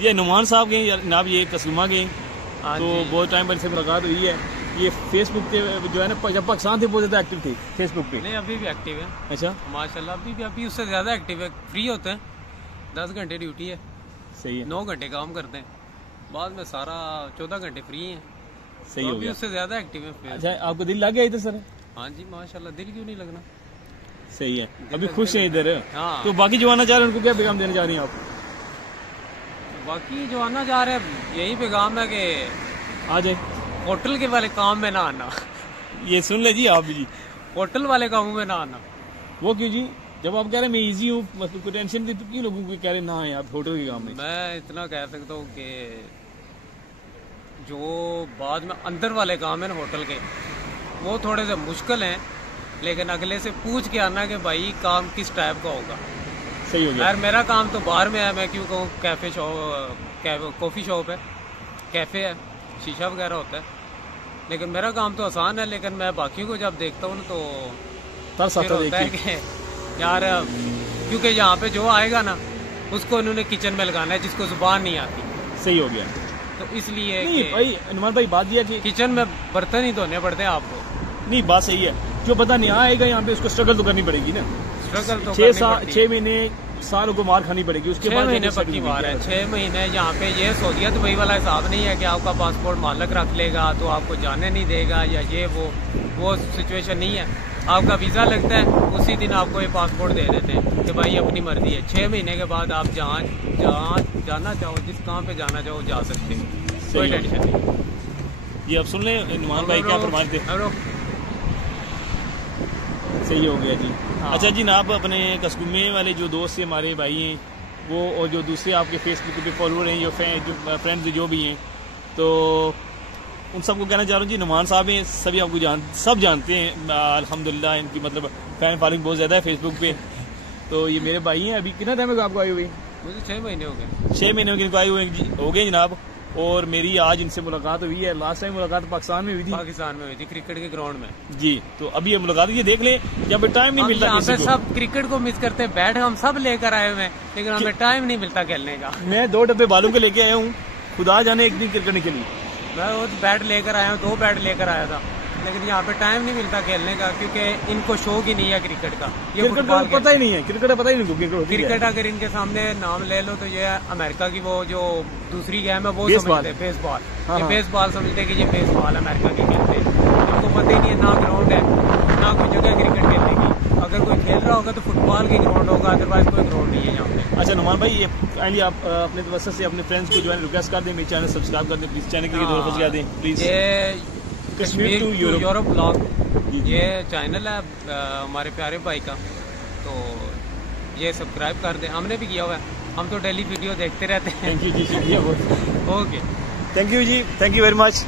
ये नुमान साहब गए जनाब, ये कसुमा गए, तो बहुत टाइम पर इनसे मुलाकात हुई है। ये फेसबुक पे जो है ना, जब पाकिस्तान थे बहुत ज़्यादा एक्टिव थे फेसबुक पे। नहीं, अभी भी एक्टिव है। अच्छा, माशाल्लाह अभी उससे ज़्यादा एक्टिव है। फ्री होते हैं, 10 घंटे ड्यूटी है, सही है, 9 घंटे काम करते हैं, बाद में सारा 14 घंटे फ्री हैं। सही हो गया, उससे ज़्यादा एक्टिव है। अच्छा, आपको दिल लग गया इधर सर? हाँ जी माशाल्लाह, दिल क्यों नहीं लगना। सही है, अभी खुश हैं इधर। हाँ, तो बाकी जो आना चाह रहे हैं उनको क्या पैगाम देना चाह रही हैं आप? बाकी जो आना चाह रहे हैं यही पैगाम है कि आ जाए, होटल के वाले काम में ना आना। ये सुन ले जी आप भी जी, होटल वाले कामों में ना आना। वो क्यों जी? जब आप कह रहे हैं मैं इजी हूँ, मतलब कोई टेंशन नहीं, तो क्यों लोगों को कह रहे हैं ना है आप होटल के काम में? मैं इतना कह सकता हूँ कि जो बाद में अंदर वाले काम है ना होटल के, वो थोड़े से मुश्किल हैं, लेकिन अगले से पूछ के आना कि भाई काम किस टाइप का होगा। सही हो गया यार मेरा काम तो बाहर में है, मैं क्यों कहूँ, कैफे शॉप, कॉफ़ी शॉप है, कैफे है, शीशा वगैरह होता है, लेकिन मेरा काम तो आसान है। लेकिन मैं बाकियों को जब देखता हूँ तो फिर होता है कि यार, क्योंकि यहाँ पे जो आएगा ना उसको उन्होंने किचन में लगाना है जिसको जुबान नहीं आती। सही हो गया, तो इसलिए नहीं भाई अनुमान भाई, बात यह कि किचन में बर्तन ही धोने पड़ते हैं आपको। नहीं, बात सही है, जो बंदा नहीं आएगा यहाँ पे उसको स्ट्रगल तो करनी पड़ेगी ना। स्ट्रगल तो 6 महीने सालों को मार खानी पड़ेगी, उसके 6 महीने पक्की मार है। 6 महीने यहाँ पे ये सऊदीया दुबई वाला हिसाब नहीं है कि आपका पासपोर्ट मालक रख लेगा तो आपको जाने नहीं देगा या ये वो सिचुएशन नहीं है। आपका वीज़ा लगता है, उसी दिन आपको ये पासपोर्ट दे देते हैं कि भाई अपनी मर्जी है। 6 महीने के बाद आप जहाँ जाना चाहो, जिस काम पे जाना चाहो जा सकते हो, कोई टेंशन नहीं। ये अब सुन ले नुमान भाई क्या फरमाते थे। सही हो गया जी। हाँ। अच्छा जी, ना आप अपने कसगुमे वाले जो दोस्त हैं, हमारे भाई हैं वो, और जो दूसरे आपके फेसबुक पे फॉलोअर हैं, जो फ्रेंड्स जो भी हैं, तो उन सबको कहना चाह रहा हूँ जी, नुमान साहब हैं, सभी आपको सब जानते हैं अल्हम्दुलिल्लाह, इनकी मतलब फैन फॉलोइंग बहुत ज़्यादा है फेसबुक पे। तो ये मेरे भाई हैं। अभी कितना टाइम आपको आए हुए? मुझे 6 महीने हो गए। 6 महीने इनको आए हुए हो गए जनाब। और मेरी आज इनसे मुलाकात हुई है। लास्ट टाइम मुलाकात पाकिस्तान में हुई थी, पाकिस्तान में हुई थी, क्रिकेट के ग्राउंड में जी। तो अभी ये मुलाकात, ये देख ले, जब टाइम नहीं मिलता किसी को। सब क्रिकेट को मिस करते हैं, बैट हम सब लेकर आए हुए हैं, लेकिन हमें टाइम नहीं मिलता खेलने का। मैं 2 डब्बे बालों के लेके आया हूँ, खुदा जाने एक दिन क्रिकेट के लिए। मैं वो बैट लेकर आया हूँ, 2 बैट लेकर आया था, लेकिन यहाँ पे टाइम नहीं मिलता खेलने का, क्योंकि इनको शौक ही नहीं है क्रिकेट का। ये क्रिकेट का पता ही नहीं है, क्रिकेट का पता ही नहीं। क्रिकेट अगर इनके सामने नाम ले लो तो ये अमेरिका की वो जो दूसरी गेम है वो समझते हैं, बेसबॉल। ये बेसबॉल समझते हैं कि ये बेसबॉल अमेरिका की खेलते हैं। इनको पता ही नहीं है, ना ग्राउंड है, ना कोई जगह क्रिकेट खेलने की। अगर कोई खेल रहा होगा तो फुटबॉल की ग्राउंड होगा, अदरवाइज कोई ग्राउंड नहीं है यहाँ पे। अच्छा नुमान भाई, ये काइंडली आप अपने वजह से अपने फ्रेंड्स को जो है रिक्वेस्ट कर दें, मेरे चैनल सब्सक्राइब कर दें प्लीज, चैनल के लिए थोड़ा पहुंचा दें प्लीज। ये कश्मीर टू यूरोप ब्लॉग, ये चैनल है हमारे प्यारे भाई का, तो ये सब्सक्राइब कर दें। हमने भी किया हुआ है, हम तो डेली वीडियो देखते रहते हैं। थैंक यू जी, शुक्रिया बहुत। ओके, थैंक यू जी, थैंक यू वेरी मच।